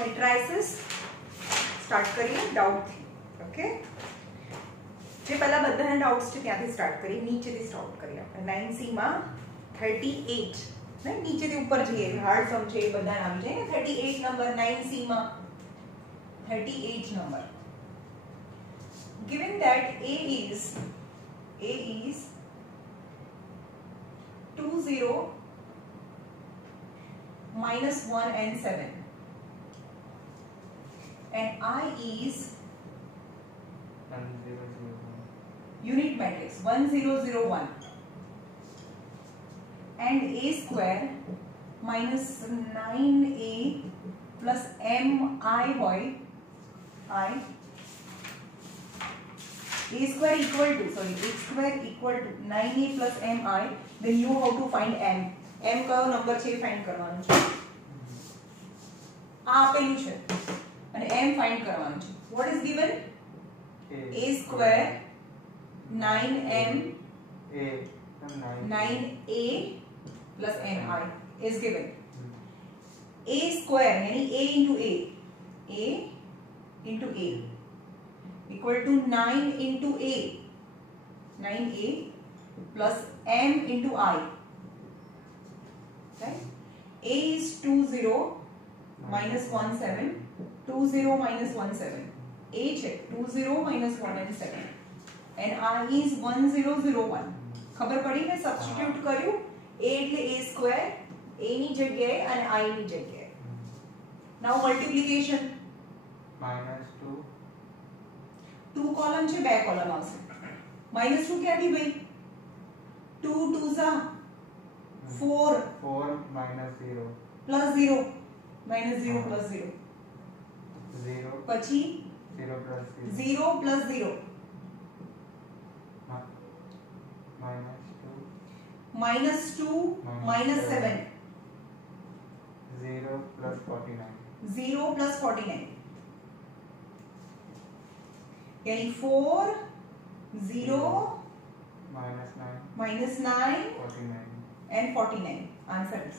મેટ્રાઇસિસ સ્ટાર્ટ કરીએ ડાઉટથી. ઓકે, જે પહેલા બધાના ડાઉટ્સ છે ત્યાંથી સ્ટાર્ટ કરીએ, નીચેથી સ્ટાર્ટ કરીએ આપણે. 9C માં 38 ને નીચેથી ઉપર જઈએ, હાર્ડ સમ છે એ બધા આવી જાય ને. 38 નંબર 9C માં 38 number. Given that A is 20 minus 1 and 7 and I is unit matrix 1001 and A square minus 9A plus MI hoy I A square equal to 9A plus MI. Then you have to find M. M કયો નંબર છે એ ફાઇન્ડ કરવાનો છે. આ આપેલું છે અને M find કરવાનું છે. What is given? A square 9A plus MI is given. A square यानी A into A equal to 9 into A 9A plus M into I. Right? A is 20 minus 17 20 minus 17 A છે 20 minus 1 and 7 and I is 1001. ખબર પડી ને? સબસ્ટિટ્યુટ કર્યું. A એટલે A square A ની જગ્યાએ અને I ની જગ્યાએ. Now multiplication -2 2 કોલમ છે, 2 કોલમ આવશે. -2 ક્યાંથી ભાઈ? 2 2s are 4 minus 0 plus 0 minus 0 plus 0 પછી 0 plus 0 plus 0 minus 2 minus 7 0 plus 49 0 plus 49 यानी 4 0 minus 9 49 and 49. Answer is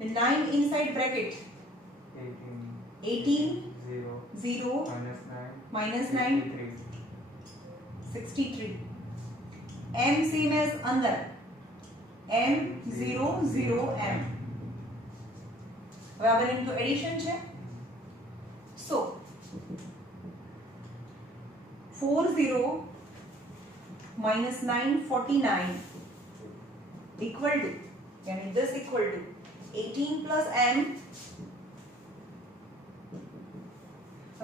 the 9 inside bracket 18 0 minus 9 63. M same as अंदर M 0 0 M. હવે આપણે into addition છે. So 40 minus 9 49 equal to यानी this equal to 18 plus M.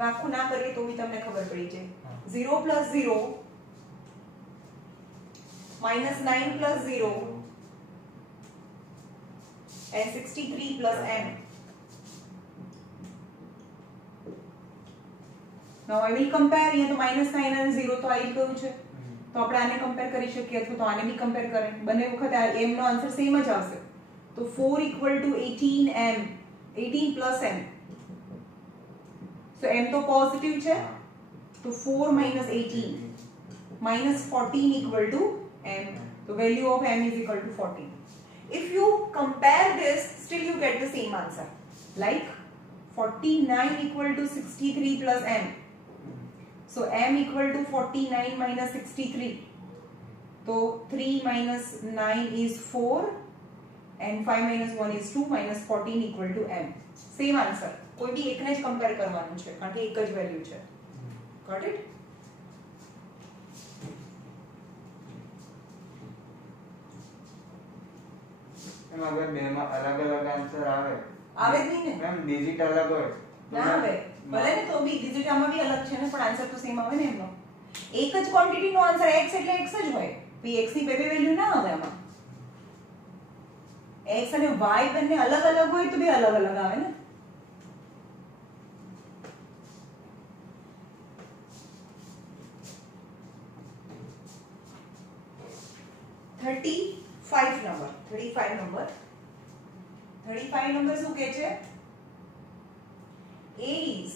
આખું ના કરીએ તો બી તમને ખબર પડી જાય. 0 plus 0 minus 9 plus 0 and 63 plus M. Now I will compare. यहाँ तो -9 અને 0 તો આવી ગયું છે, તો આપણે આને કમ્પેર કરી શકીએ અથવા તો આને બી કમ્પેર કરે. બંને વખત આ m નો આન્સર સેમ જ આવશે. તો 4 equal to 18m 18 plus m. So m તો પોઝિટિવ છે, તો 4 minus 18 minus 14 equal to m. The value of m is equal to 14. If you compare this, still you get the same answer. Like 49 equal to 63 plus m. So m equal to 49 minus 63. So 3 minus 9 is 4 and 5 minus 1 is 2 minus 14 equal to m. Same answer. કોઈ બી એકને જ કંપેર કરવાનું છે કારણ કે એક જ વેલ્યુ છે. Got it? એમ અગર બે માં અલગ અલગ આન્સર આવે જ નહીં ને મેમ ડિજિટ અલગ હોય ના આવે ભલે ને તો બી ડિજિટ આમાં બી અલગ છે ને પણ આન્સર તો સેમ આવે ને એમનો. એક જ ક્વોન્ટિટી નો આન્સર x એટલે x જ હોય. પછી x ની બે બે વેલ્યુ ના આવે આમાં. x અને y બંને અલગ અલગ હોય તો બે અલગ અલગ આવે ને. $35 નંબર શું કહે છે? A is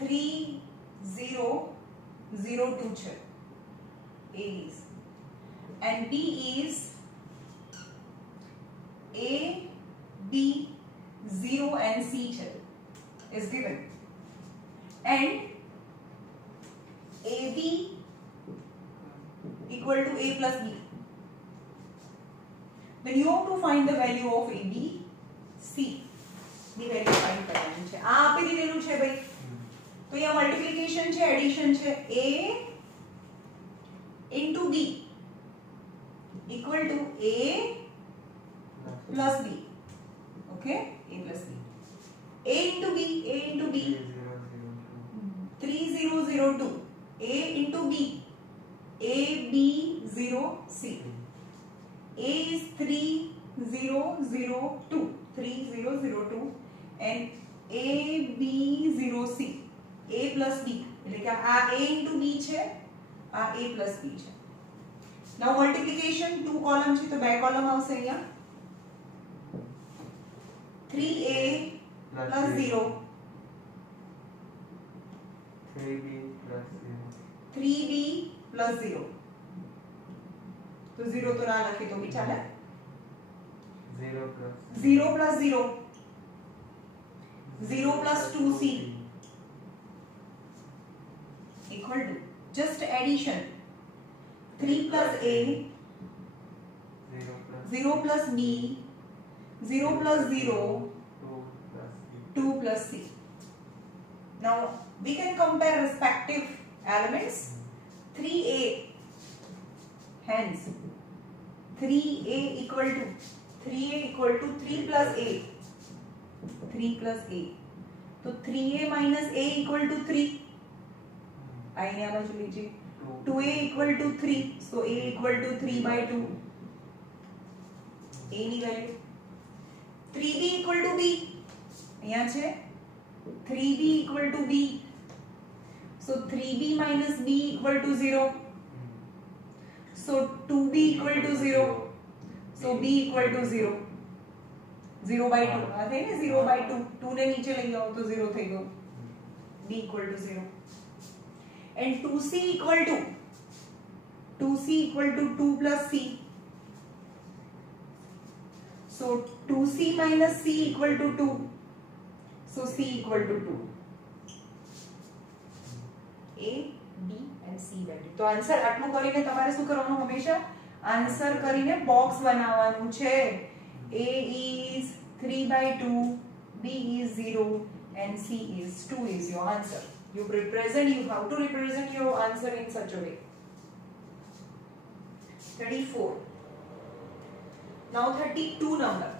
3002 છે. A is and B is A B 0 and C છે is given and AB equal to A plus B. Then you have to find the value of AB, C. ની વેલ્યુ ફાઇન્ડ કરવાની છે. આ આપી દીધેલું છે ભાઈ. તો અહીંયા મલ્ટીપ્લિકેશન છે, એડિશન છે. A into B equal to A plus B. Okay? A plus B. A into B, A into B. 3002. A into B. A, B, 0, C. A is 3002. 3002 and A, B, 0, C. A plus B. એટલે કે આ A into B છે, આ A plus B છે. Now multiplication 2 column છે તો 2 column આવશે અહીંયા. 3A plus 0. 3B plus 0. 3B plus 0. तो 0 तो ना लखे तो भी चले. 0 plus 0 plus 0. 0 plus 2C equal to just addition. 3 plus A, 0 plus B, 0 plus 0, 2 plus C. Now we can compare respective elements. 3A, hence 3A equal to 3 plus A. 3 plus A. तो 3A minus A equal to 3. आइए आप बाजू लीजिए. 2A equal to 3. So A equal to 3 by 2. A ની value. 3B equal to B. અહીંયા છે 3B equal to B. So 3B minus B equal to 0. So 2B equal to 0. So B equal to 0. 0 by 2. આ થઈ ને 0 by 2. 2 ને નીચે લઈ જાઓ તો 0 થઈ ગયો. B equal to 0. And 2C equal to 2 plus C. So 2C minus C equal to 2. So C equal to 2. A, B and C value. તો આન્સર આટલું કરીને તમારે શું કરવાનું હંમેશા આન્સર કરીને બોક્સ બનાવવાનું છે. A is 3 by 2, B is 0 and C is 2 is your answer. You have to represent your answer in such a way. 34. Now 32 number.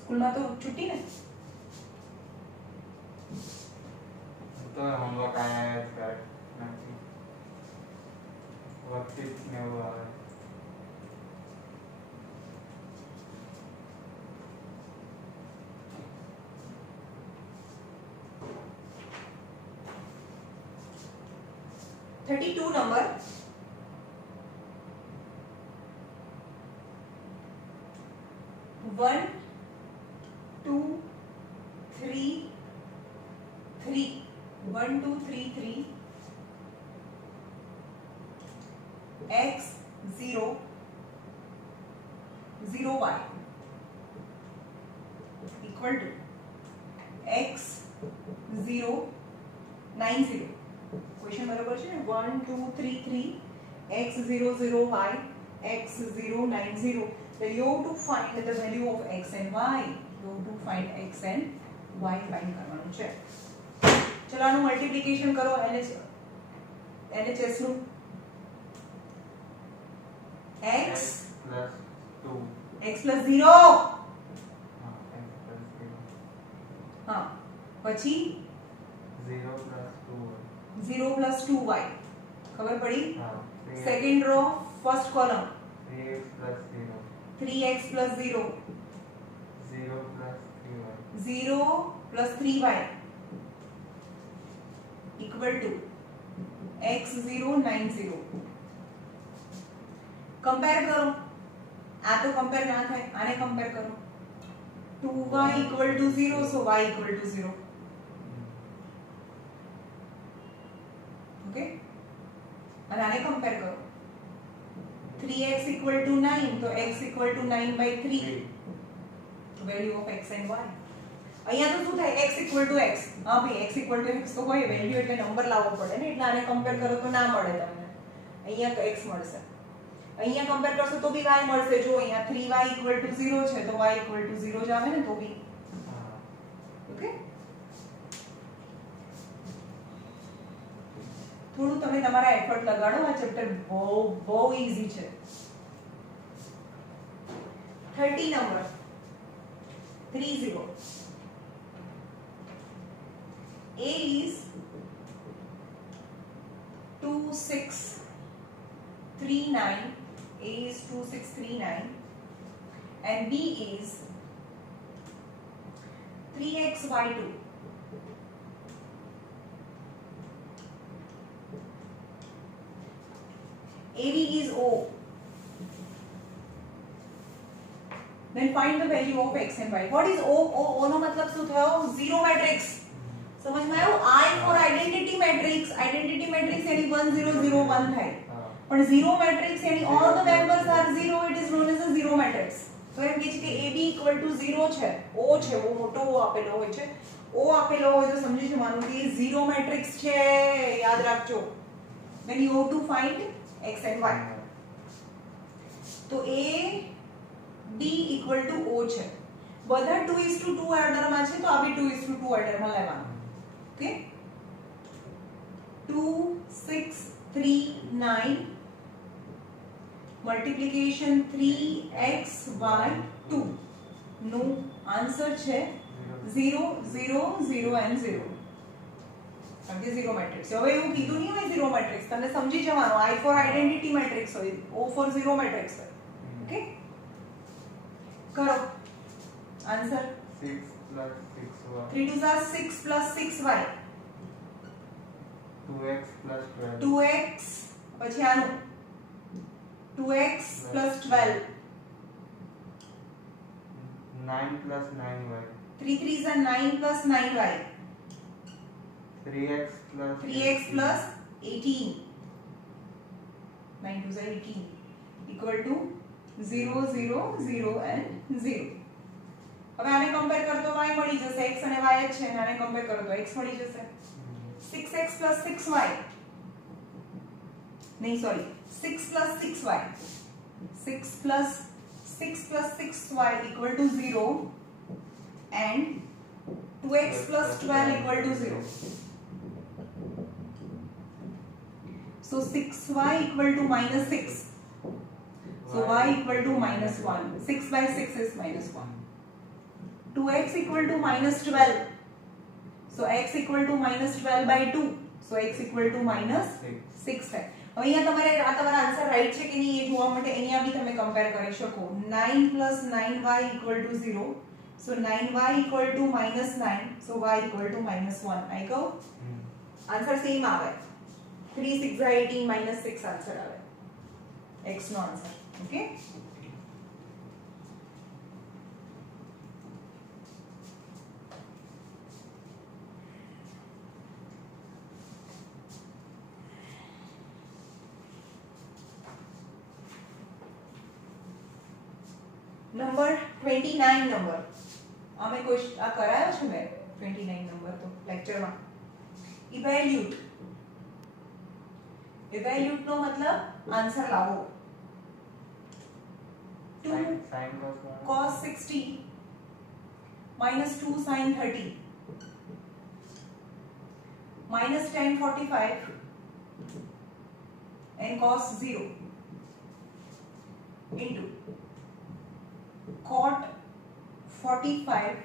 स्कूल में तो छुट्टी ने तो होमवर्क आया है कर नहीं वक्त में हुआ है. $32 number. 1 2 3 3 1 2 3 3 x 0 0 y equal to x 0 9 0. क्वेश्चन बराबर છે ને 1 2 3 3 x 0 0 y x 0 9 0. Then you have to find the value of x and y. You have to find x and y find કરવાનું છે. ચલો આનું મલ્ટીપ્લિકેશન કરો LHS નું x plus 2 x plus 0 હા પછી 0 plus 2 0 plus 2y ખબર પડી. हाँ second row first column 3x plus 0 3x plus 0 0 plus 3y 0 plus 3y equal to x 0 9 0. कंपेयर करो. आ तो कंपेयर ना થાય આને कंपेयर करो. 2y equal to 0 so y equal to 0. ओके અને આને कंपेयर करो. 3x equal to 9 तो x equal to 9/3 value of x and y અહીંયા તો શું થાય x equal to x હા ભાઈ x equal to x તો કોઈ વેલ્યુ એટલે નંબર લાવવો પડે ને એટલે આને કમ્પેર કરો તો ના મળે તમને અહીંયા તો x મળશે અહીંયા કમ્પેર કરશો તો બી y મળશે જો અહીંયા 3y equal to 0 છે તો y equal to 0 જ આવે ને તો બી ઓકે થોડું તમે તમારા એફર્ટ લગાડો આ ચેપ્ટર બહુ ઈઝી છે 30 નંબર 30 A is 2639 A is 2639 and B is 3xy2 AB is O. Then find the value of x and y. What is O? O નો મતલબ શું થયો? Zero matrix. સમજમાં આવ્યું? I for identity matrix. Identity matrix એની 1 0 0 1 થાય. પણ zero matrix any all the members are zero. It is known as a zero matrix. તો એમ કહે છે કે AB equal to 0 છે. O છે, O મોટો O આપેલો હોય છે. O આપેલો હોય તો સમજી જવાનું કે એ ઝીરો મેટ્રિક્સ છે. યાદ રાખજો. Then you have to find x and y. તો A B equal to O છે. બધા 2:2 ઓર્ડરમાં છે તો આ બી 2:2 ઓર્ડરમાં લેવાનું. ઓકે 2 6 3 9 મલ્ટીપ્લિકેશન 3xy2 નો આન્સર છે 0 0 0 and 0. સમજે ઝીરો મેટ્રિક્સ. હવે એવું કીધું નહીં હોય ઝીરો મેટ્રિક્સ તમને સમજી જવાનું I for identity matrix હોય O for zero matrix હોય. ઓકે કરો આન્સર 6 plus 6y 3 2 are 6 plus 6y 2x plus 12 2x પછી આનું 2x plus 12 9 plus 9y 3 3s are 9 plus 9y 3x plus 18 9 2s are 18 equal to 0 0 0 and 0. હવે આને કમ્પેર કરો તો y મળી જશે x અને y જ છે અને આને કમ્પેર કરો તો x મળી જશે 6x plus 6y નહીં સોરી 6 plus 6y 6 plus 6y equal to 0 and 2x plus 12 equal to 0. So 6y equal to minus 6. So y equal to minus 1. 6 by 6 is minus 1. 2x equal to minus 12. So x equal to minus 12 by 2. So x equal to minus 6 है. હવે અહીંયા તમારે આ તમારો answer right છે કે નહીં એ જોવા માટે અહીંયા બી તમે કમ્પેર કરી શકો 9 plus 9y equal to 0. So 9y equal to minus 9. So y equal to minus 1. I go. Answer same આવે. 3 6 18 minus 6 આન્સર આવે. x નો આન્સર. ઓકે નંબર 29 નંબર અમે કોઈ આ કરાયો છે મે 29 નંબર તો લેક્ચરમાં ઇવેલ્યુટ નો મતલબ આન્સર લાવો 2 cos 60 minus 2 sin 30 minus 10 45 and cos 0 into cot 45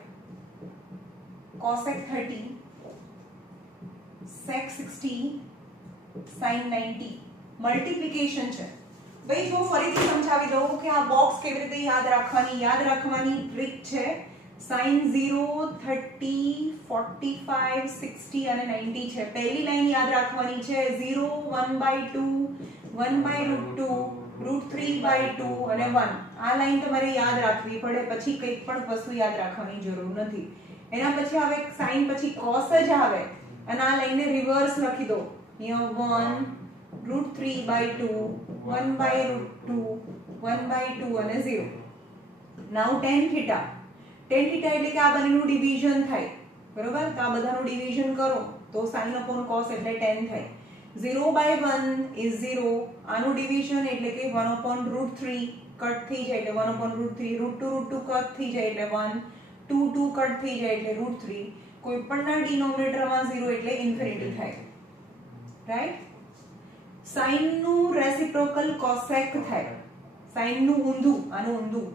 cosec 30 sec 60 sin 90 મલ્ટીપ્લિકેશન છે ભાઈ જો ફરીથી સમજાવી દઉં કે આ બોક્સ કેવી રીતે યાદ રાખવાની ટ્રીક છે sin 0 30 45 60 અને 90 છે પહેલી લાઈન યાદ રાખવાની છે 0 1/2 1/√2 √3/2 અને 1 આ લાઈન તમારે યાદ રાખવી પડે પછી કંઈ પણ વસ્તુ યાદ રાખવાની જરૂર નથી એના પછી આવે sin પછી cos જ આવે અને આ લાઈનને રિવર્સ લખી દો અહીંયા 1 √3/2 1/√2 1/2 અને 0. નાઉ tan થીટા એટલે કે આ બંનેનું ડિવિઝન થાય, બરોબર? તો આ બધાનું ડિવિઝન કરો તો sin upon cos એટલે tan થાય. 0/1 is 0. આનું ડિવિઝન એટલે કે 1/√3 કટ થઈ જાય એટલે 1/√3. √2 કટ થઈ જાય એટલે 1. 2 કટ થઈ જાય એટલે √3. કોઈ પણના ડિનોમિનેટરમાં 0 એટલે ઇન્ફિનિટી થાય, રાઈટ? sin નું રેસિપ્રોકલ cosec થાય. sin નું ઊંધું, આનું ઊંધું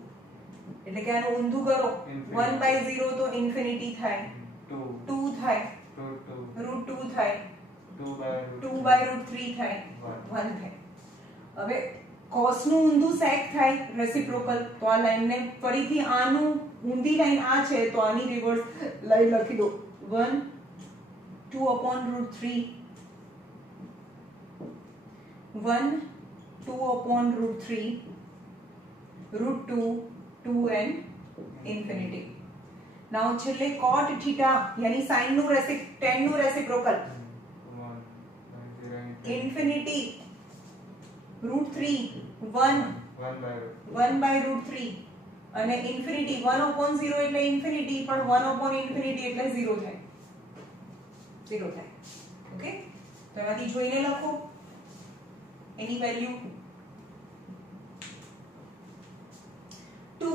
એટલે કે આનું ઊંધું કરો 1/0 તો ઇન્ફિનિટી થાય, 2 થાય, √2 થાય, 2/√3 થાય, 1 થાય. હવે cos નું ઊંધું sec થાય રેસિપ્રોકલ, તો આ લાઈનને ફરીથી આનું ઊંધી લાઈન આ છે તો આની રિવર્સ લાઈન લખી દો 1 2/√3 1 2/√3 √2 2 and infinity. Now છેલ્લે cot theta यानी sin નું tan નું રેસિપ્રોકલ infinity √3 1/√3 અને infinity 1/0 એટલે infinity પણ 1/infinity એટલે 0 થાય, 0 થાય. ઓકે, તો એમાંથી જોઈને લખો એની વેલ્યુ 2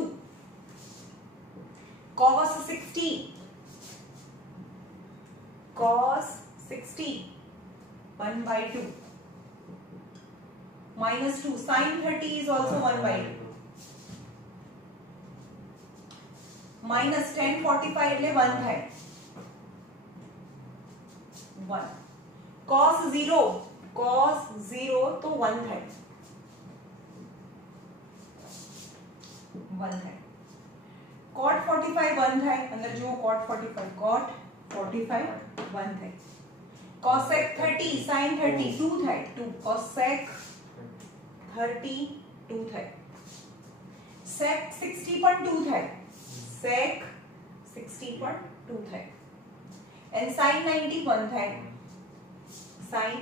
cos 60 1/2 minus 2 sin 30 is also 1/2 minus tan 45 એટલે 1 થાય 1 cos 0 તો 1 થાય 1 થાય cot 45 1 થાય અંદર જો cot 45 1 થાય cosec 30 sin 30 2 થાય 2 cosec 30 2 થાય sec 60 પણ 2 થાય sec 60 પણ 2 થાય and sin 90 1 થાય sin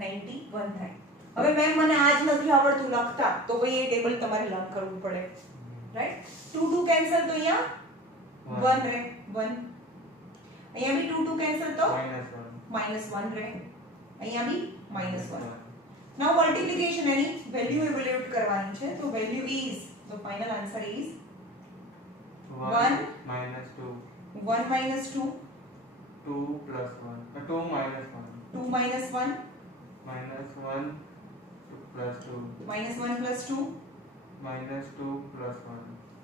90 1 થાય. હવે મેમ મને આજ નથી આવડતું લખતા તો ભાઈ એ ટેબલ તમારે લર્ન કરવું પડે, રાઈટ? 2 કેન્સલ તો અહીંયા 1 રહે 1, અહીંયા બી 2 કેન્સલ તો -1 રહે, અહીંયા બી -1. નાउ મલ્ટીપ્લિકેશન એની વેલ્યુ ઇવેલ્યુએટ કરવાની છે તો value is the final answer is 1 -2 1 -2 2 + 1 2 -1 -1 +2 -1 + 2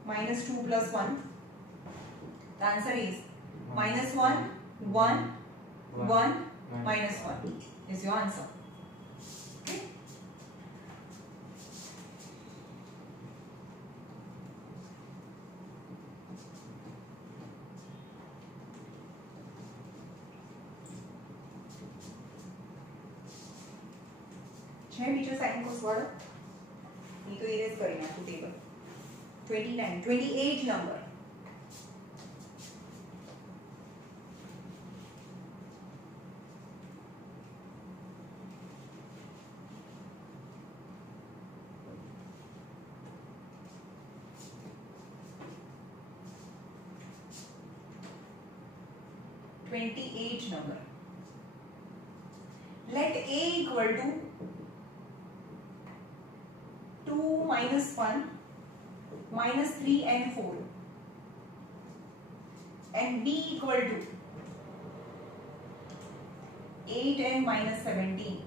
-2 + 1 the answer is -1 1 1 -1 is your answer. Okay, છે બીજો સાઇન કોસ વાળો એ તો ઇરેઝ કરી નાખું ટેબલ 29 28 number let a equal to 2 minus 1 minus 3 and 4 and b equal to 8 and minus 17.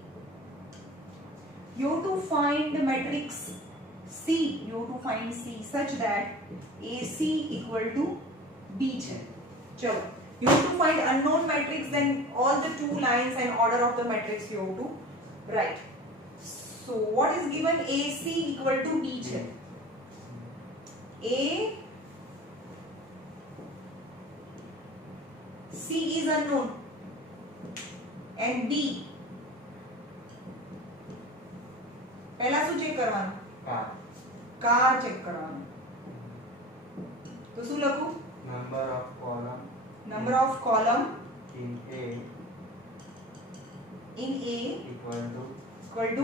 You have to find the matrix C. You have to find C such that AC equal to B. Chalo. You have to find unknown matrix, then all the two lines and order of the matrix you have to write. So what is given? AC equal to B. A C is unknown and B पहला શું ચેક કરવાનું? Car check કરવાનું. તો શું લખું? number of column in A equal equal to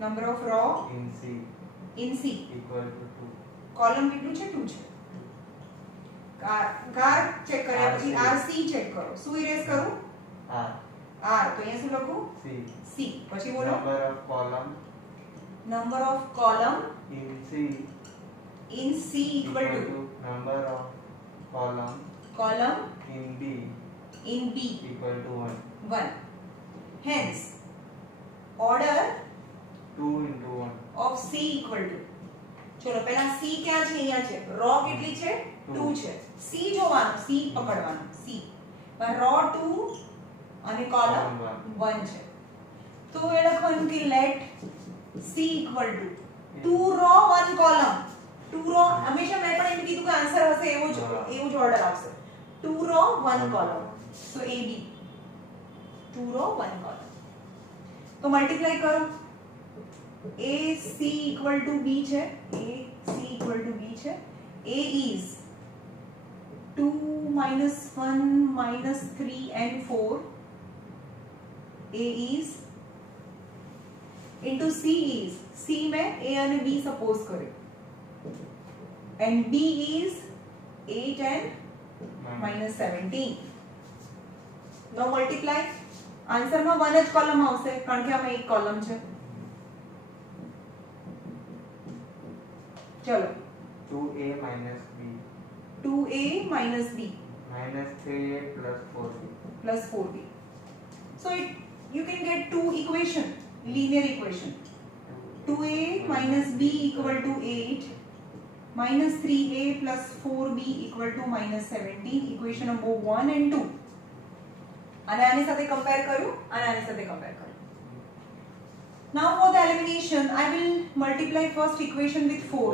number of row in C equal to 2. Column કેટલું છે 2 છે કાર ચેક કર્યા પછી આરસી ચેક કરો શું ઇરેઝ કરું આર તો અહીંયા શું લખું સી પછી બોલો number of column in C equal to number of column in B equal to 1. Hence, order 2 into 1 of C equal to ચલો પહેલા C ક્યાં છે અહીંયા છે રો કેટલી છે 2 છે C જોવાનું C પકડવાનું C પર રો 2 અને કોલમ 1 છે તો એ લખવાનું કે let C equal to 2 row 1 column 2 row હંમેશા મેં પણ એમ કીધું કે આન્સર હશે એવું જ ઓર્ડર આવશે 2 રો 1 કોલમ સો AB 2 રો 1 કોલમ તો મલ્ટીપ્લાય કરો AC equal to B છે AC equal to B છે A is 2 minus 1 minus 3 and 4 A is into C is C में A and B suppose करें and B is 8 and minus 17 now multiply answer में 1 જ કોલમ આવશે કારણ કે આમાં એક કોલમ છે चलो 2A minus B 2A minus B minus 3A plus 4B so you can get two equation linear equation 2A minus B equal to 8 minus 3A plus 4B equal to minus 17 equation number 1 and 2 અને આની સાથે compare કરું અને આની સાથે compare કરું now for the elimination I will multiply first equation with 4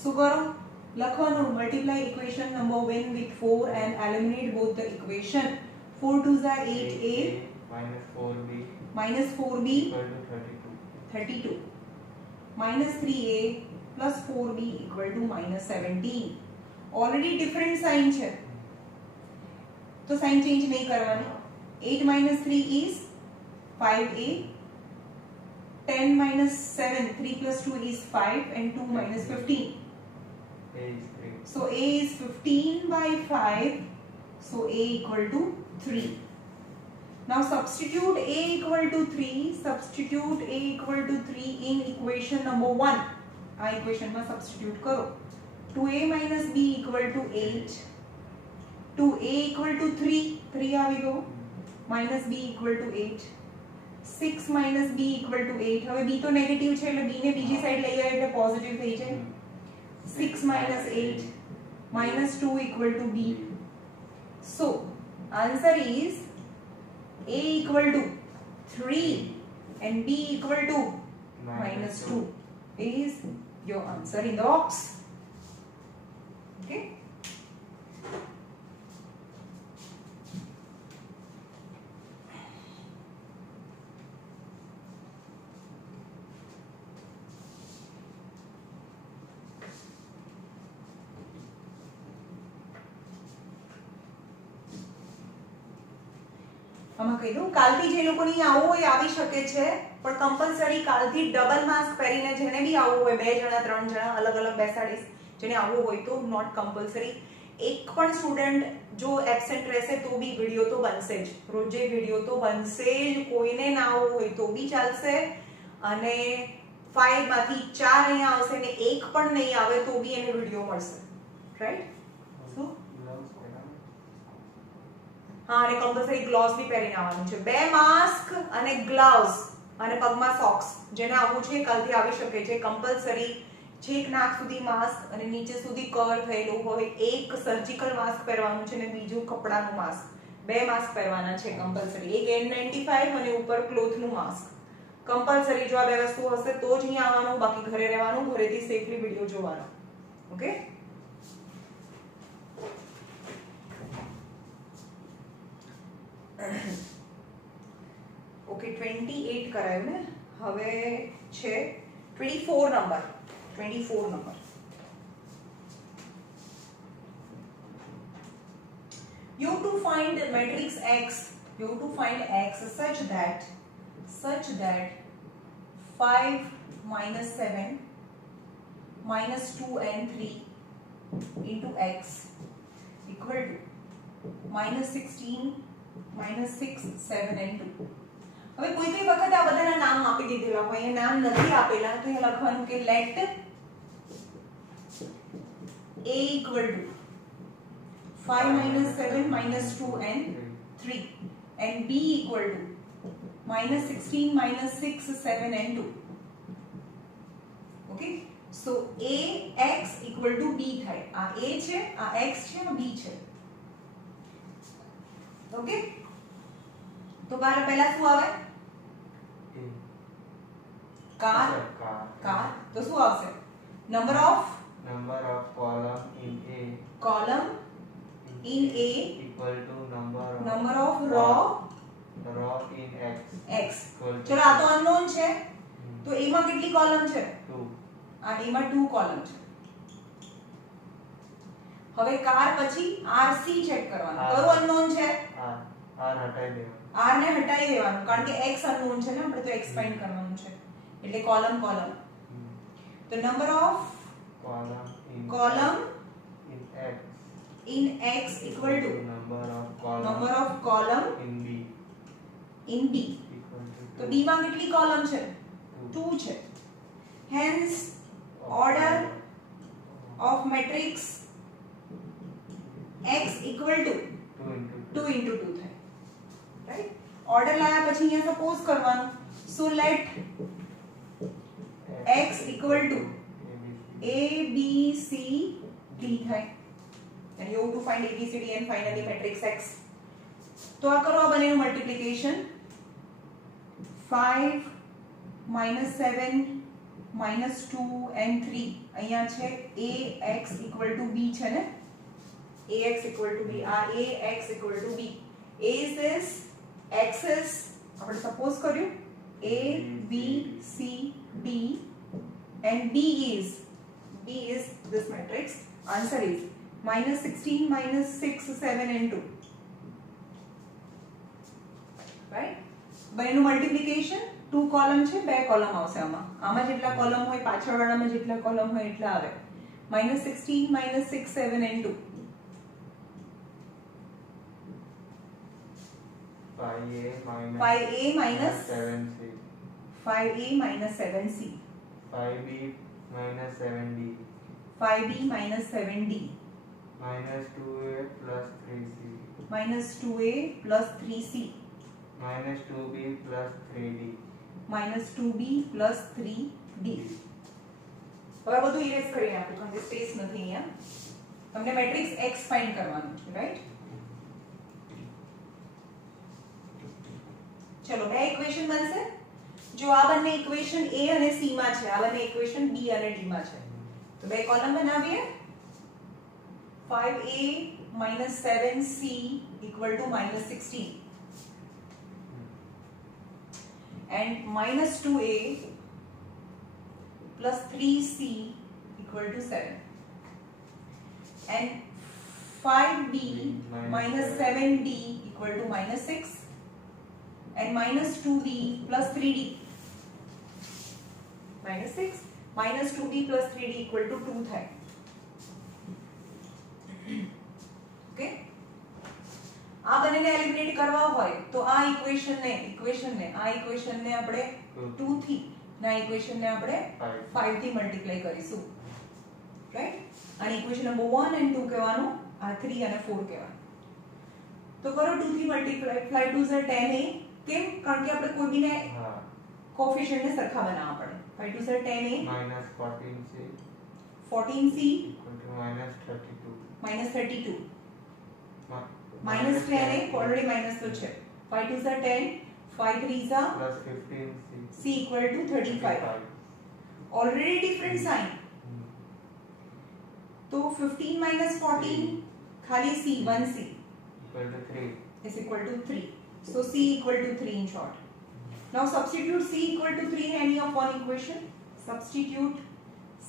so करो લખવાનું multiply equation number 1 with 4 and eliminate both the equation 4 2s are 8A minus 4B equal to 32 minus 3A plus 4B equal to minus 17 already different sign છે तो sign change नहीं करवानी 8 minus 3 is 5A 10 minus 7 3 plus 2 is 5 and 2 minus 15 A is 3 so A is 15 by 5 so A equal to 3 now substitute A equal to 3 substitute A equal to 3 in equation number 1 આ equation માં substitute કરો 2A minus B equal to 8 2A equal to 3 આવી ગયો minus B equal to 8 6 minus B equal to 8 હવે B તો નેગેટિવ છે એટલે B ને બીજી સાઈડ લઈ જાય એટલે પોઝિટિવ થઈ જાય 6 minus 8 minus 2 equal to B so answer is A equal to 3 and B equal to minus 2 is your answer in the box okay આમાં કહી દઉં કાલથી જે લોકોની આવું હોય આવી શકે છે પણ કમ્પલસરી કાલથી ડબલ માસ્ક પહેરીને જેને બી આવવું હોય 2 જણા 3 જણા અલગ અલગ બેસાડીશ જેને આવવું હોય તો નોટ કમ્પલસરી એક પણ સ્ટુડન્ટ જો એબ્સેન્ટ રહેશે તો બી વિડિયો તો બનશે જ રોજે વિડિયો તો બનશે જ કોઈને ના આવવું હોય તો બી ચાલશે અને 5 માંથી 4 અહીંયા આવશે ને એક પણ નહીં આવે તો બી એને વિડિયો મળશે રાઈટ સો हाँ અને कंपलसरी ग्लोव्स भी પહેરીને આવવાનું છે બે માસ્ક અને ગ્લોવ્સ અને પગમાં સોક્સ જેને આવવું છે કાલથી આવી શકે છે कंपलसरी છેક નાક સુધી માસ્ક અને નીચે સુધી કવર થયેલું હોય એક સર્જિકલ માસ્ક પહેરવાનું છે અને બીજું કપડાનું માસ્ક બે માસ્ક પહેરવાના છે कंपलसरी એક N95 અને ઉપર ક્લોથનું માસ્ક कंपलसरी જો આ બે વસ્તુ હશે તો જ અહીં આવવાનું બાકી ઘરે રહેવાનું ઘરેથી સેફલી વિડિયો જોવાનો ઓકે ओके 28 करायो ने હવે છે 24 number you have to find matrix X You have to find x such that 5 minus 7 minus 2 and 3 into x equal to minus 16 minus 6 7 and 2. હવે કોઈ કોઈ વખત આ બધાના નામ આપી દીધેલા હોય, એ નામ નથી આપેલા તો એ લખવાનું કે let a equal to 5 minus 7 minus 2 and 3 and b equal to minus 16 minus 6 7 and 2. Okay, so a x equal to b થાય. આ a છે, આ x છે, આ b છે. Okay, તો બાર પહેલા શું આવે? કાર. તો શું આવશે? number of column in a equal to number of row in x. ચલો આ તો અનનોન છે, તો a માં કેટલી કોલમ છે? 2. આ a માં 2 કોલમ છે. હવે કાર પછી rc ચેક કરવાનું. કયો અનનોન છે? r હટાઈ દેવાનું. r ને હટાઈ દેવાનું કારણ કે x અનનોન છે ને, આપણે તો એક્સપાન્ડ કરવાનું છે એટલે કોલમ. તો number of column in x equal to number of column in b. તો b માં કેટલી કોલમ છે? 2 છે. hence order of matrix x equal to 2 into 2 થાય. રાઈટ, ઓર્ડર લાયા પછી અહીંયા સપોઝ કરવાનું. so let x equal to a b c d થાય. and you have to find a b c d and finally matrix x. તો આ કરો, આ બનેનું મલ્ટીપ્લિકેશન. 5 minus 7 minus 2 and 3 અહીંયા છે a x equal to b છે ને, a x equal to b. આ a x equal to b. a is this, x is આપણે સપોઝ કર્યું a b c d and b is this matrix. Answer is minus 16 minus 6 7 and 2. right, બંનેનું મલ્ટીપ્લિકેશન. 2 કોલમ છે, 2 કોલમ આવશે આમાં. આમાં જેટલા કોલમ હોય પાછળવાળામાં જેટલા કોલમ હોય એટલા આવે. minus 16 minus 6 7 and 2. 5a minus 7c. 5a minus 7c. 5b minus 7d. 5b minus 7d. minus 2a plus 3c. minus 2a plus 3c. minus 2b plus 3d. minus 2b plus 3d. હવે બધું ઇરેઝ કરી નાખું કારણ કે સ્પેસ નથી અહીંયા. તમને મેટ્રિક્સ x ફાઇન્ડ કરવાનું છે, રાઈટ? ચલો, બે ઇક્વેશન બનશે. જો આ બંને ઇક્વેશન a અને c માં છે, આ બંને ઇક્વેશન b અને d માં છે. તો બે કોલમ બનાવીએ. 5a minus 7c equal to minus 16 and minus 2a plus 3c equal to 7 and 5b minus 7d equal to minus 6 and minus 2b plus 3d minus 6 minus 2b plus 3d equal to 2 થાય. ઓકે, આ બંનેને એલિમિનેટ કરવા હોય તો આ ઇક્વેશનને આપણે 2 થી ના ઇક્વેશનને આપણે 5 થી મલ્ટીપ્લાય કરીશું, રાઈટ? અને ઇક્વેશન નંબર 1 અને 2 કહેવાનું, આ 3 અને 4 કહેવાનું. તો કરો 2 થી મલ્ટીપ્લાય. 5 2 are 10a. કેમ? કારણ કે આપણે કોઈ બીને કોએફિશિયન્ટને સરખા બનાવવા પડે. 5 2 are 10a minus 14c 14c equal to minus 32. minus 32 minus 10a already minus તો છે. 5 2 are 10, 5 3 are plus 15c c equal to 35. already different sign. तो 15 minus 14 खाली c 1c equal to 3 is equal to 3. So c equal to 3 in short. Now substitute c equal to 3 in any of one equation. Substitute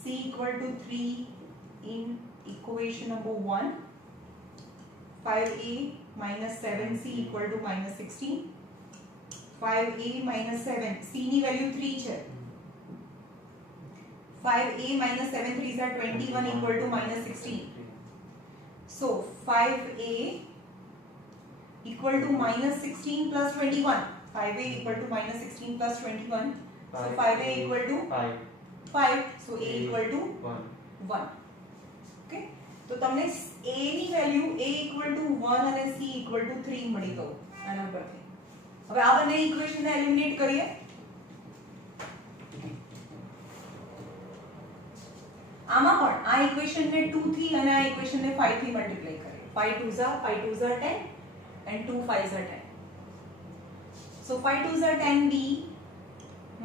c equal to 3 in equation number 1. 5a minus 7c equal to minus 16. 5a minus 7, c ની વેલ્યુ 3 છે. 5a minus 7 3s are 21 equal to minus 16. So 5a equal to minus 16 plus 21. 5a equal to minus 16 plus 21. So 5a equal to 5. So a equal to 1. Okay. तो તમને a ની value a equal to 1 અને c equal to 3 મળી ગયું આના પરથી. હવે આ બંને ઇક્વેશન ને એલિમિનેટ કરીએ. આમાં પણ આ ઇક્વેશન ને 2 થી અને આ ઇક્વેશન ને 5 થી મલ્ટીપ્લાય કરીએ. 5 2s are 10 and 2 5s are 10. So 5 2s are 10d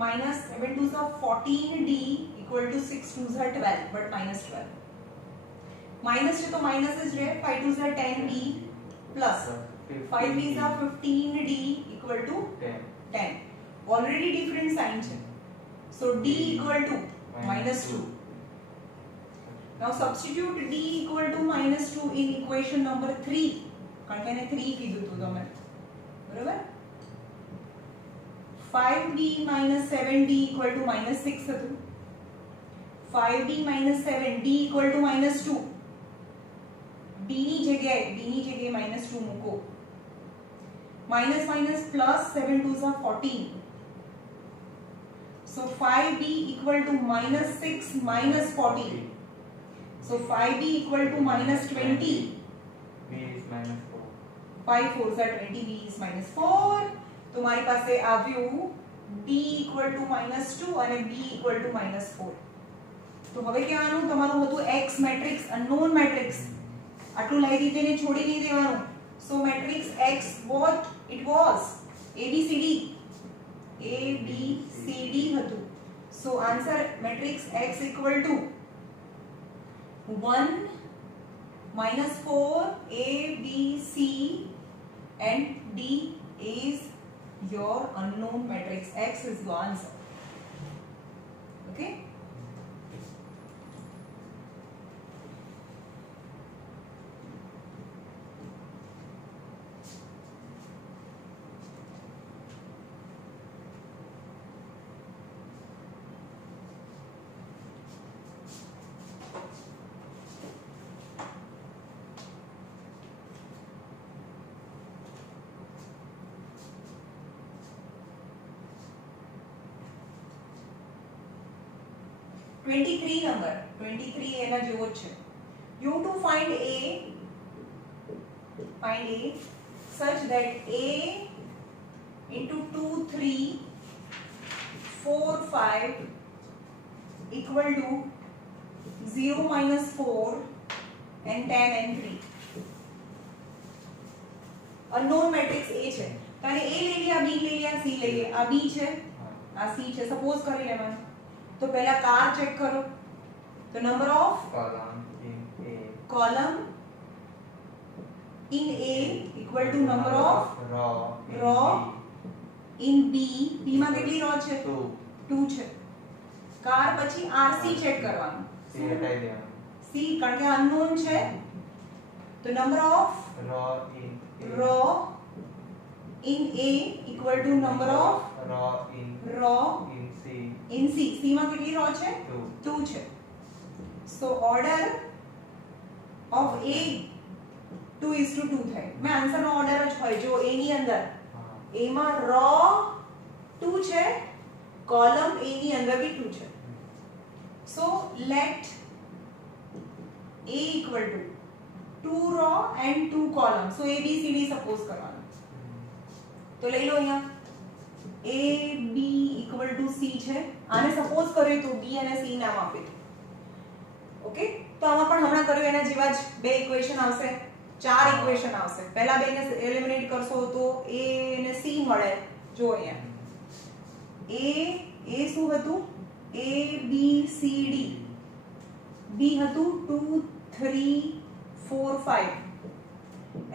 minus 7 2s are 14d equal to 6 2s are 12 but minus 12. Minus है तो minus is रहे. 5 2s are 10d plus 5 3s are 15d equal to 10. Already different sign है. So d equal to minus 2. Now substitute d equal to minus 2 in equation number 3. કારણ કે એને 3 કીધું હતું તમે. બરાબર? 5d minus 7d equal to minus 6 હતું. 5d minus 7d equal to minus 2. d ની જગ્યાએ minus 2 મૂકો. minus minus plus 7 2s are 14. So 5d equal to minus 6 minus 14. So 5d equal to minus 20. b is minus 4. 5 4s are 20. b is minus 4. तुम्हारी પાસે આવ્યું d equal to minus 2 અને b equal to minus 4. તો હવે કહેવાનું તમારું હતું x matrix unknown matrix. આટલું લઈ દીધેને છોડી નહીં દેવાનું. So matrix x what it was abcd હતું. So answer matrix x equal to 1 minus 4 a b c and d is your unknown matrix. X is your answer. Okay. number 23 એના જેવો છે. You have to find a such that a into 2 3 4 5 equal to 0 minus 4 and 10 and 3. unknown matrix a છે. તારે a લઈ લે, b લઈ લે, c લઈ લે. આ b છે, આ c છે. સપોઝ કરી લેવાનું. तो पहला कार चेक करो. तो number of column in A equal to number of row in B. B માં કેટલી રો છે? 2 છે. કાર પછી RC ચેક કરવાનું. c હટાઈ દેવાનું. C કારણ કે અનનોન છે. તો number of row in A equal to number of row in C. C માં કેટલી રો છે? 2 છે. So order of A 2:2 થાય. મેં આન્સર નો ઓર્ડર જ હોય જો A ની અંદર A માં રો 2 છે, કોલમ A ની અંદર બી 2 છે. So let A equal to 2 row and 2 column. So A B C D suppose કરવાનું. તો લઈ લો અહીંયા A B equal to C છે. આને સપોઝ કર્યું તો B અને C નામ આપી દો. ઓકે. તો આમાં પણ હમણાં કર્યું એના જેવા જ બે ઇક્વેશન આવશે, 4 ઇક્વેશન આવશે. પહેલા બેને એલિમિનેટ કરશો તો A અને C મળે. જો અહીંયા A શું હતું? A B C D. B હતું 2 3 4 5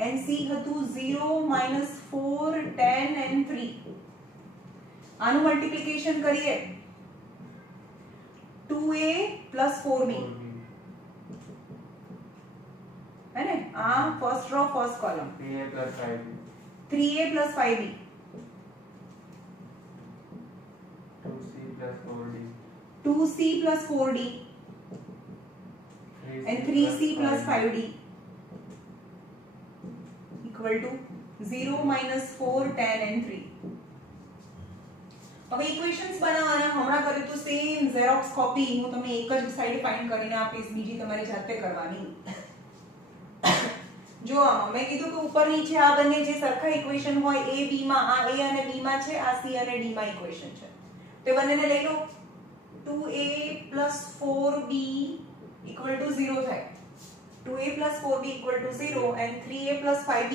and C હતું 0 -4 10 and 3. આનું મલ્ટીપ્લિકેશન કરીએ 2A plus 4B है ना. First row first column 3a plus 5b 3a plus 5b 2c plus 4d 2c plus 4d and 3c plus 5d equal to 0 minus 4 10 and 3. હવે ઇક્વેશન્સ બનાવવાના હમણાં કર્યું તો સેમ ઝેરોક્સ કોપી હું તમને એક જ સાઈડ ફાઇન્ડ કરીને આપીશ બીજી તમારે જાતે કરવાની. જો મેં કીધું કે ઉપર નીચે આ બંને જે સરખા ઇક્વેશન હોય a b માં આ a અને b માં છે આ c અને d માં ઇક્વેશન છે તો બંનેને લઈ લો 2a plus 4b equal to 0 થાય 2a plus 4b equal to 0 and 3a plus 5b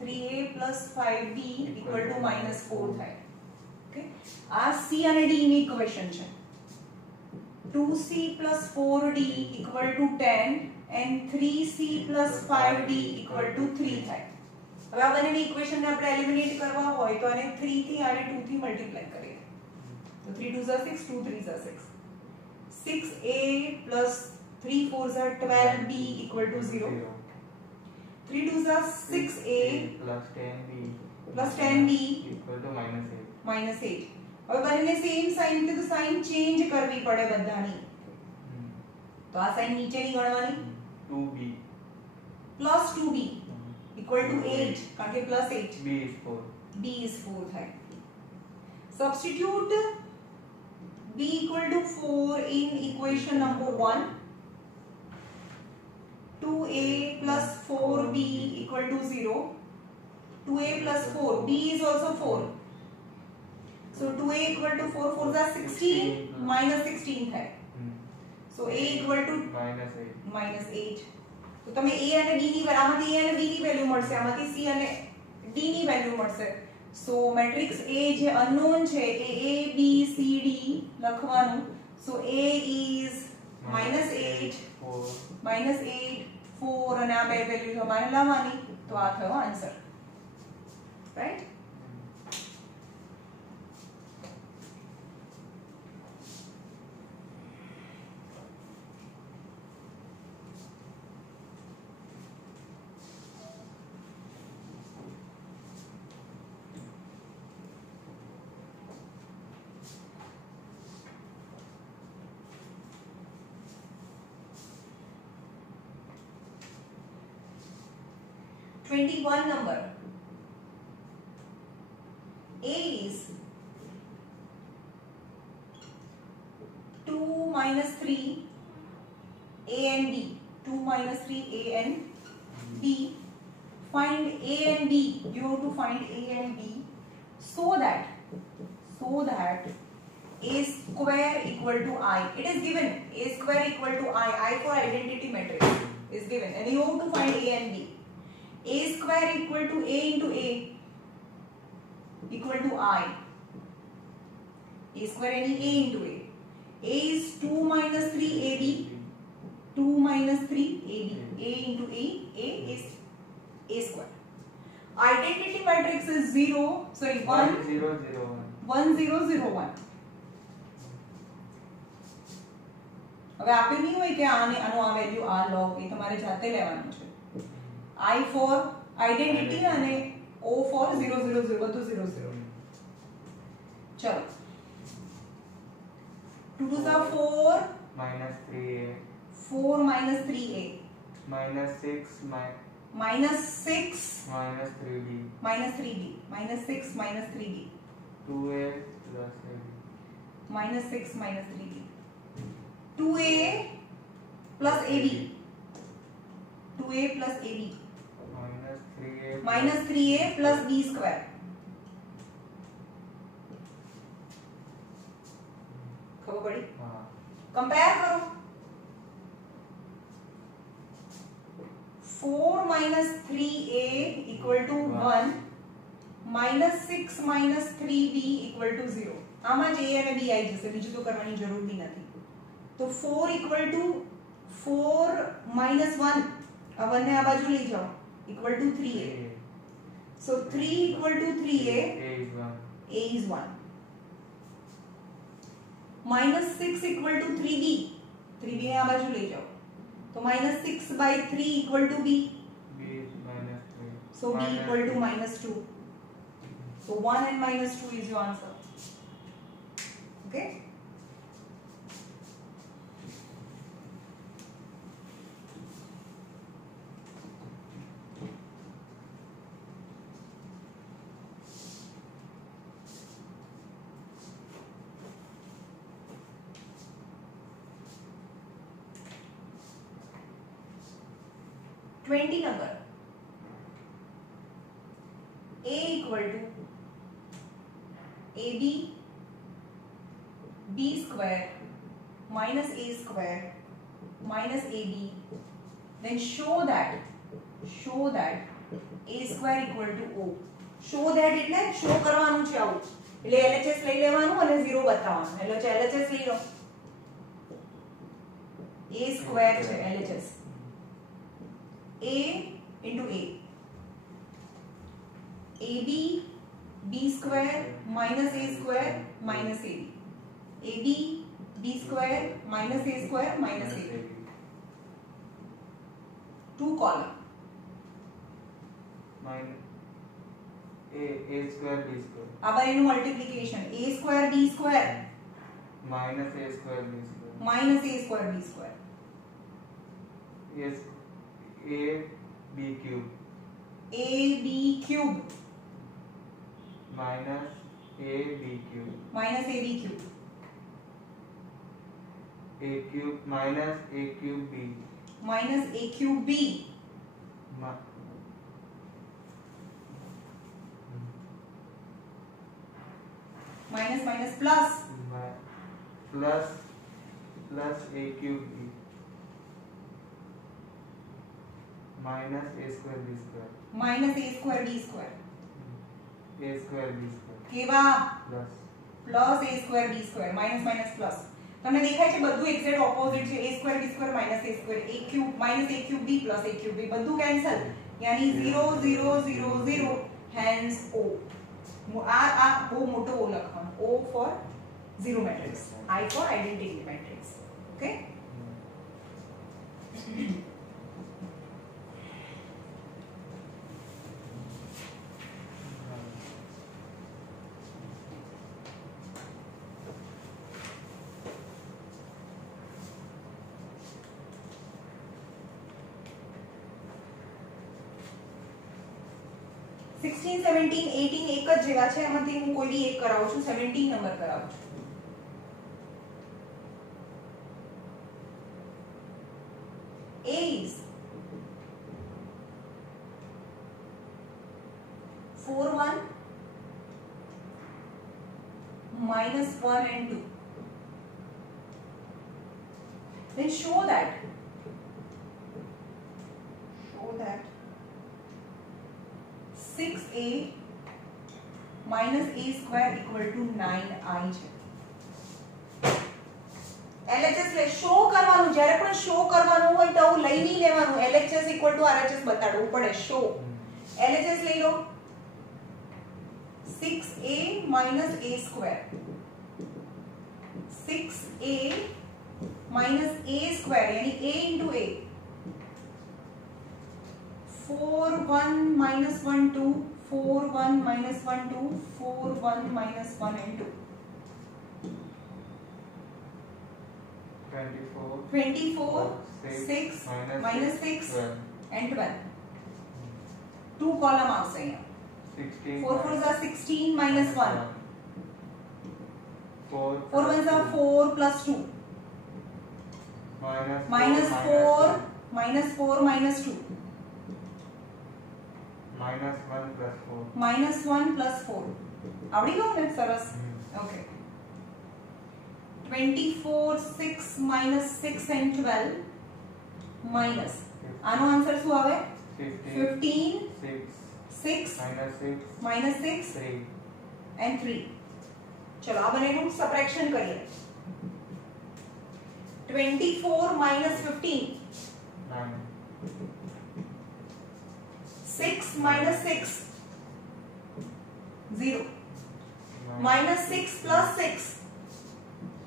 3a plus 5b equal to minus 4 થાય. ઓકે આ c અને d ની ઇક્વેશન છે 2c plus 4d equal to 10 and 3c plus 5d equal to 3 થાય. હવે આ બંનેની ઇક્વેશન ને આપણે એલિમિનેટ કરવા હોય તો આને 3 થી અને 2 થી મલ્ટીપ્લાય કરીએ તો 3 2 is 6 2 3 is 6 6a plus 3 4 is 12b equal to 0 3 2 is 6a plus 10b equal to minus 8. હવે બંનેને સેમ સાઈન છે તો સાઈન ચેન્જ કરવી પડે બધાની તો આ સાઈન નીચેની ગણવાની 2b plus 2b equal to 8 કારણ કે plus 8 b is 4 થાય. Substitute b equal to 4 in equation number 1 2a plus 4b equal to 0 2a plus 4 b is also 4 so 2a equal to 4 4 is 16 minus 16 થાય so a equal to minus 8 તો તમે a અને b ની આમાંથી a અને b ની વેલ્યુ મળશે આમાંથી c અને d ની વેલ્યુ મળશે so મેટ્રિક્સ a જે અનનોન છે એ a b c d લખવાનું so a is minus 8 4 અને આ બે વેલ્યુ તમારે લાવવાની તો આ થયો answer right. One number a is 2 minus 3 a and b 2 minus 3 a and b find a and b you have to find a and b so that a square equal to I it is given a square equal to I for identity matrix is given and you have to find a and b. A square equal to a into a equal to I. A square any a into a. A is 2 minus 3 ab. 2 minus 3 ab. A into a is a square. Identity matrix is 0. Sorry 1 0 0 1. 1 0 0 1. હવે આપ્યું નહીં હોય કે આને આનો આ વેલ્યુ આ લો એ તમારે જાતે લેવાનું છે. I for identity અને O for 0 0 0 બધું 0 0. ચલો 2 2 are 4 minus 3a 4 minus 3a minus 6 minus 6 minus 3b minus 3b minus 6 minus 3b 2a plus ab minus 6 minus 3b 2a plus ab 2a plus ab minus 3a plus b square खबर पड़ी कंपेयर करो 4 minus 3a equal to 1 minus 6 minus 3b equal to 0 આમાં જ a અને b આવી જશે બીજું તો કરવાની જરૂર બી નથી તો 4 equal to 4 minus 1 આ બંને આ બાજુ લઈ જાઓ equal to 3a so 3 equal to 3a a is 1 minus 6 equal to 3b 3b ને આ બાજુ લઈ જાઓ तो -6/3 equal to b, b is -3. so b equal to -2. So 1 and -2 is your answer. Okay. Twenty number, a equal to ab b square minus a square minus ab, then show that a square equal to o. show that એટલે show કરવાનું છે આવું, એટલે LHS લઈ લેવાનું અને 0 બતાવવાનું, એટલે LHS લઈ લો, a square છે LHS, a into a, ab b square minus a square minus ab, ab b square minus a square minus ab, 2 column, a square b square, अब एनु multiplication, a square b square minus a square b square, minus a square b square, yes, a b cube, ab cube minus a b cube, minus ab cube, a cube minus a cube b, minus a cube b, minus minus plus plus a cube b, minus a square b square, minus a square b square, a square b square, કેવા plus plus a square b square, minus minus plus, તમને દેખાય છે બધું exact opposite છે, a square b square minus a square, a cube minus a cube b plus a cube b, બધું કેન્સલ, यानी 0 0 0 0, hence o. આ બહુ મોટો o લખવાનું, o for zero matrix, I for identity matrix. Okay. Sixteen seventeen eighteen एक જ જેવા છે, એમાંથી હું કોઈ બી એક કરાવું છું, 17 નંબર કરાવું છું. A is 4 1 minus 1 and 2. Then show that 6a minus a square equal to 9i છે. LHS લે શો કરવાનું, જ્યારે પણ શો કરવાનું હોય તો આવું લઈ નહીં લેવાનું, LHS equal to RHS બતાડવું પડે, શો. LHS લઈ લો, 6a minus a square, 6a minus a square यानी a into a, 4 1 minus 1 2, 4 1 minus 1 2, 4 1 minus 1 and 2, 24 6 minus 6 and 12, 2 column આવશે અહીંયા, 4 4s are 16 minus 1, 4 1s are 4 plus 2, minus 4 minus 4 minus 2, minus 1 plus 4, minus 1 plus 4. આવડી ગયું ને? સરસ. ઓકે. 24 6 minus 6 and 12 minus, આનો આન્સર શું આવે? 15 6 minus 6 3 and 3. ચલો આ બંનેનું સબટ્રેક્શન કરીએ. 24 minus 15 9, 6 minus 6 0, minus 6 plus 6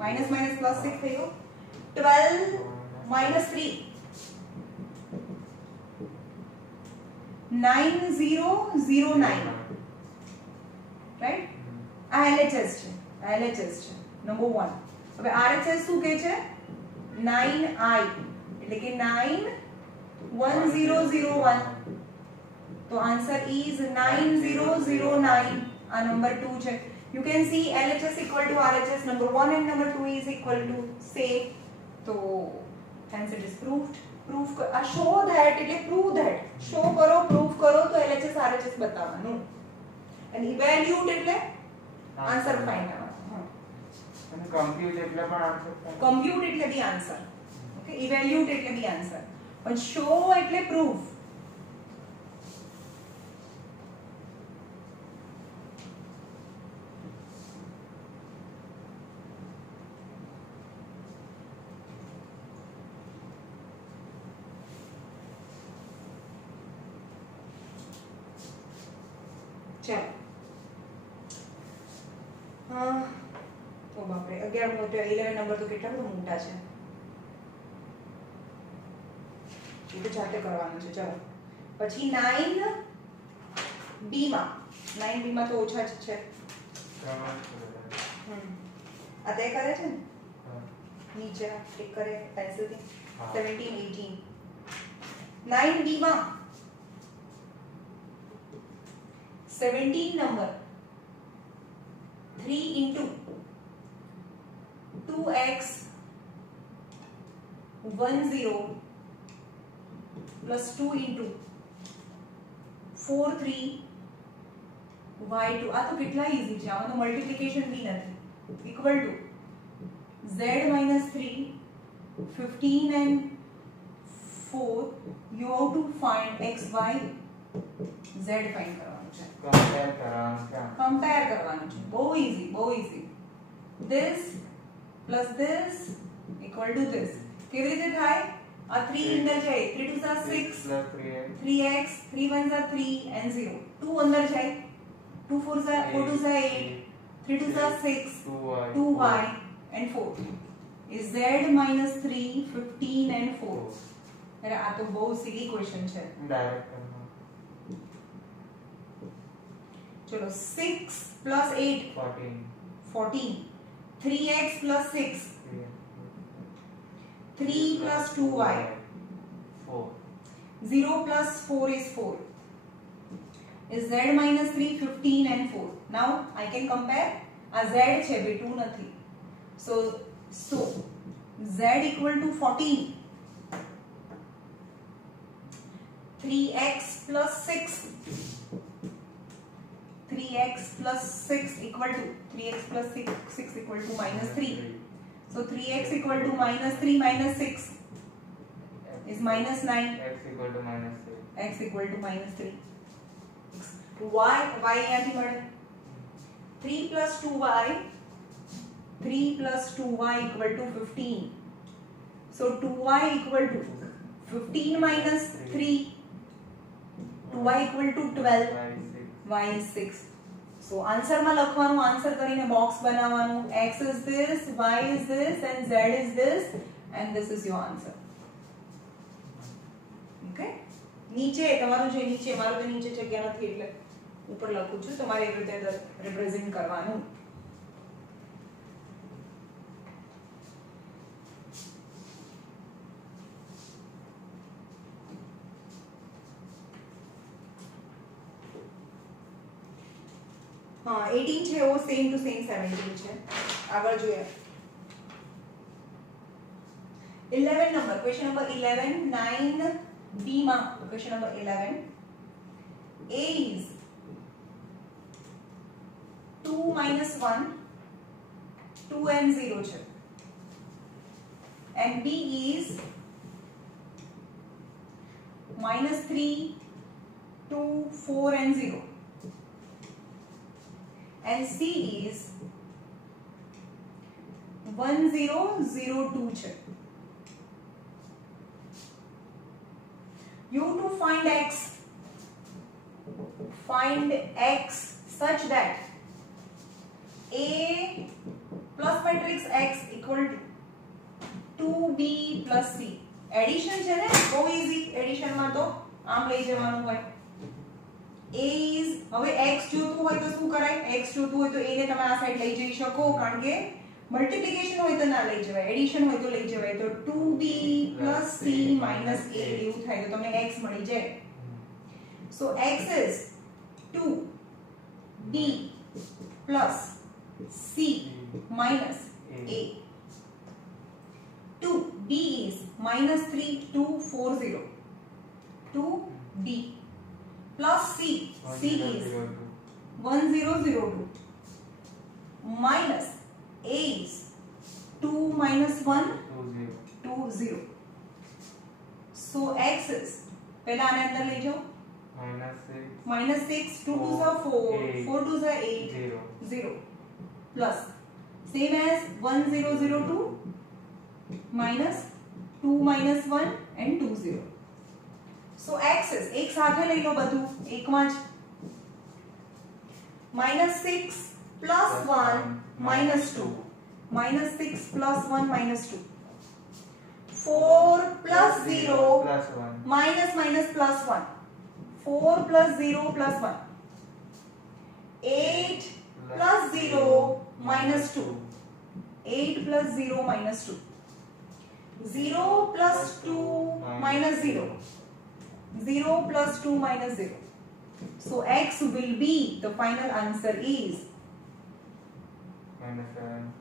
minus minus plus 6 થઈ ગયો, 12 minus 3 9009 રાઈટ આ LHS છે નંબર 1 હવે RHS શું કહે છે 9I એટલે કે 91001 તો આન્સર ઇઝ 9009 આ નંબર 2 છે you can see LHS equal to RHS number 1 and number 2 is equal to same so hence it is proved proof show that એટલે prove that show કરો proof કરો તો LHS RHS બતાવવાનું and evaluate એટલે answer find કરવાનો અને compute એટલે પણ આન્સર compute એટલે બી આન્સર ઓકે evaluate એટલે બી આન્સર પણ show એટલે proof चलो हाँ तो बाप रे 11 मोटे 11 नंबर तो કેટલા બધો મોટા છે એ તો જાતે કરવાનું છે ચલો પછી 9B માં તો ઓછા જ છે આ તે કરે છે ને નીચે ટિક કરે પેન્સિલ થી 17 18 9B માં 17 number 3 into 2x 10 plus 2 into 4 3 y2 આ તો કેટલા ઈઝી છે આમાં તો મલ્ટીપ્લિકેશન બી નથી ઇક્વલ ટુ z minus 3 15 and 4 you have to find x y z find કરવાનું છે compare કરવાનું છે બહુ easy this plus this equal to this કેવી રીતે થાય આ 3 અંદર જાય 3 2 are 6 3x 3 1 are 3 and 0 2 અંદર જાય 2 4 are 4 2 are 8 3 2 are 6 2y and 4 is z minus 3 15 and 4 અરે આ તો બહુ સિલી ક્વેશ્ચન છે ડાયરેક્ટ चलो 6 plus 8 14 3x plus 6 3 plus 2y 4 0 plus 4 is 4 is z minus 3 15 and 4 now I can compare a z છે બે 2 નથી so z equal to 14 3x plus 6 3x plus 6 equal to 3x plus 6 equal to minus 3 so 3x equal to minus 3 minus 6 is minus 9 x equal to minus 3 x equal to minus 3 y અહીંયાથી મળે 3 plus 2y equal to 15 so 2y equal to 15 minus 3 2y equal to 12 y is 6 so answer માં લખવાનું આન્સર કરીને બોક્સ બનાવવાનું x is this y is this and z is this and this is your answer okay નીચે તમારું જે નીચે મારું તો નીચે જગ્યા નથી એટલે ઉપર લખું છું તમારે એ રીતે રિપ્રેઝન્ટ કરવાનું हाँ 18 છે वो सेम टू सेम 17 છે આગળ જોઈએ 11 નંબર ક્વેશ્ચન નંબર 11 9B માં ક્વેશ્ચન નંબર 11 A is 2 minus 1 2 and 0 છે and B is minus 3 2 4 and 0 and C is 1002 છે you to find x such that A plus matrix x equal to 2B plus C addition છે ને બહુ easy addition માં તો આમ લઈ જવાનું હોય a is હવે x જોતું હોય તો શું કરાય x જોતું હોય તો a ને તમે આ સાઈડ લઈ જઈ શકો કારણ કે મલ્ટીપ્લિકેશન હોય તો ના લઈ જવાય એડિશન હોય તો લઈ જવાય તો 2b + c - a એવું થાય તો તમને x મળી જાય so x is 2b + c - a 2b is -3240 2b plus c is 1002 minus a is 2 minus 1 20 so x is पहला आने अंदर ले जाओ -6 2 2s are 4 4 2s are 8 0 plus same as 1002 minus 2 minus 1 and 20 so x is एक સાથે લઈ લો બધું એકમાં જ -6 plus 1 minus 2 -6 plus 1 minus 2 4 plus 0 minus plus 1 4 plus 0 plus 1 8 plus 0 minus 2 8 plus 0 minus 2 0 plus 2 minus 0 0 plus 2 minus 0 so x will be the final answer is -7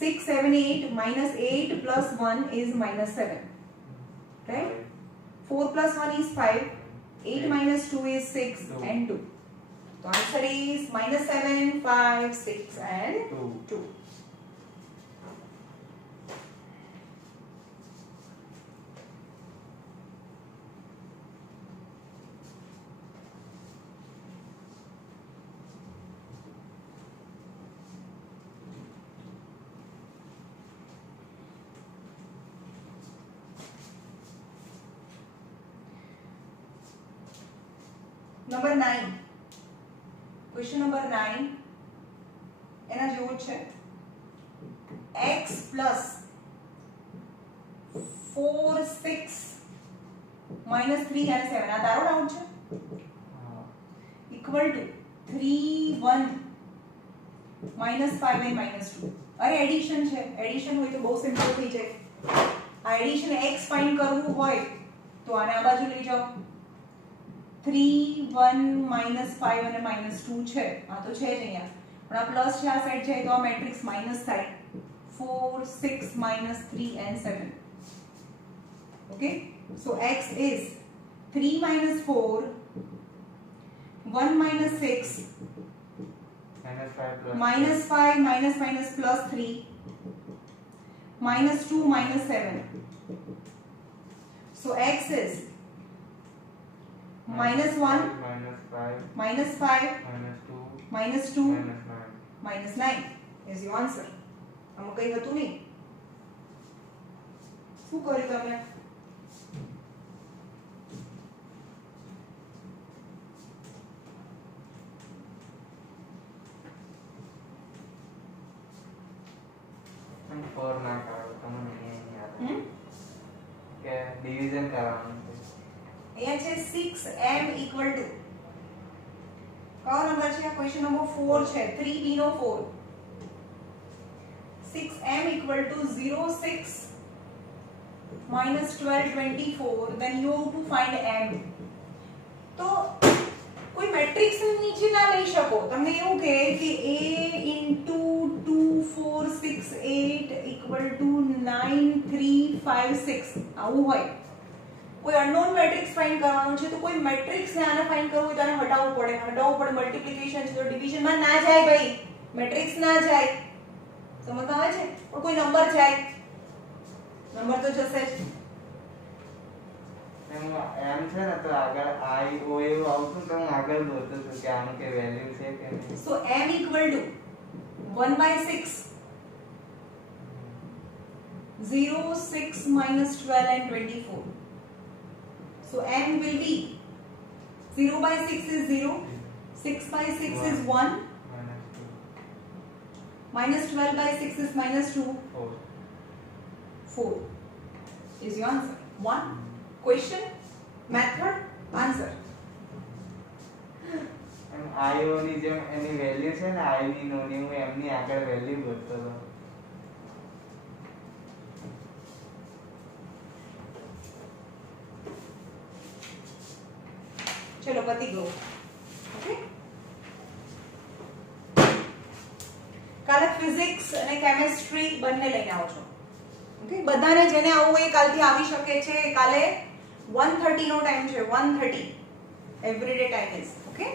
6 7 8 -8 plus 1 is -7 right 4 plus 1 is 5 8 minus 2 is 6 and 2 so answer is -7 5 6 and 2 Number 9 question number 9 એના જેવું છે x plus 4 6 minus 3 and 7 આ તારો ડાઉટ છે equal to 3 1 minus 5 and minus 2 અરે એડિશન છે એડિશન હોય તો બહુ સિમ્પલ થઈ જાય આ એડિશન x ફાઇન્ડ કરવું હોય તો આને આ બાજુ લઈ જાઓ 3 1 -5 અને -2 છે આ તો છે જ અહીંયા પણ આ પ્લસ છે આ સાઈડ છે તો આ મેટ્રિક્સ માઈનસ થાય 4 6 -3 and 7 okay so x is 3 minus 4 1 minus 6 minus 5 minus plus 3 minus 2 minus 7 so x is minus 1 minus 5 minus 2 minus 9 is your answer આમાં કઈ હતું નહીં શું કર્યું તમે फोर ना करो तुम नहीं याद क्या डिवीजन करवाना અહીંયા છે 6m equal to કયો નંબર છે ક્વેશ્ચન નંબર 4 છે 3b નો 4 6m equal to 0 6 minus 12 24 then you have to find m તો કોઈ મેટ્રિક્સ નીચે ના લઈ શકો તમને એવું કહે કે a into 2 4 6 8 equal to 9 3 5 6 આવું હોય કોઈ અનનોન મેટ્રિક્સ ફાઇન્ડ કરવાનું છે તો કોઈ મેટ્રિક્સ ને આને ફાઇન્ડ કરવું હોય તો આને હટાવવું પડે મલ્ટીપ્લિકેશન છે તો ડિવિઝન માં ના જાય ભાઈ મેટ્રિક્સ ના જાય સમજ આવે છે પણ કોઈ નંબર જાય નંબર તો જશે જ એમ છે ને તો આગળ i o એવું આવતું તો હું આગળ બોલતો હતો કે આનું કે વેલ્યુ છે કે નહીં સો m equal to 1/6 0 6 minus 12 and 24 so m will be 0/6 is 0 6/6 is 1 minus 12/6 is minus 2 4 is your answer 1 question method answer એમ આઈઓ ની જેમ એની વેલ્યુ છે ને આઈ ની નો ની હું એમની આગળ વેલ્યુ ગોતતો હતો. ચલો પતી ગયું. ઓકે, કાલે ફિઝિક્સ અને કેમિસ્ટ્રી બંને લઈને આવજો. ઓકે, બધાને જેને આવું હોય કાલથી આવી શકે છે. કાલે 1:30 નો ટાઈમ છે. 1:30 એવરીડે ટાઈમ ઇઝ. ઓકે.